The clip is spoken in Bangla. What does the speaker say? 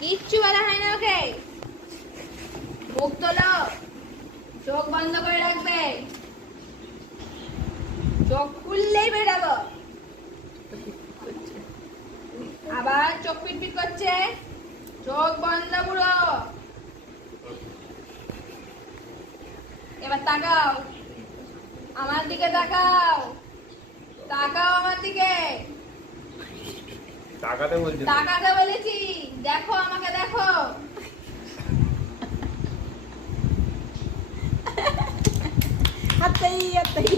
কিচ্ছু বলা হয় না ওকে। মুখ তোলো, চোখ বন্ধ করে রাখবে, চোখ খুললেই বেরাবো। আবার চোখ পিটপিট করছে, চোখ বন্ধ পুরো। এবার তাকাও, আমার দিকে তাকাও, তাকাও আমার দিকে। তাকাতে বলছি, তাকাতে বলেছি, দেখো আমাকে দেখো। হাততালি হাততালি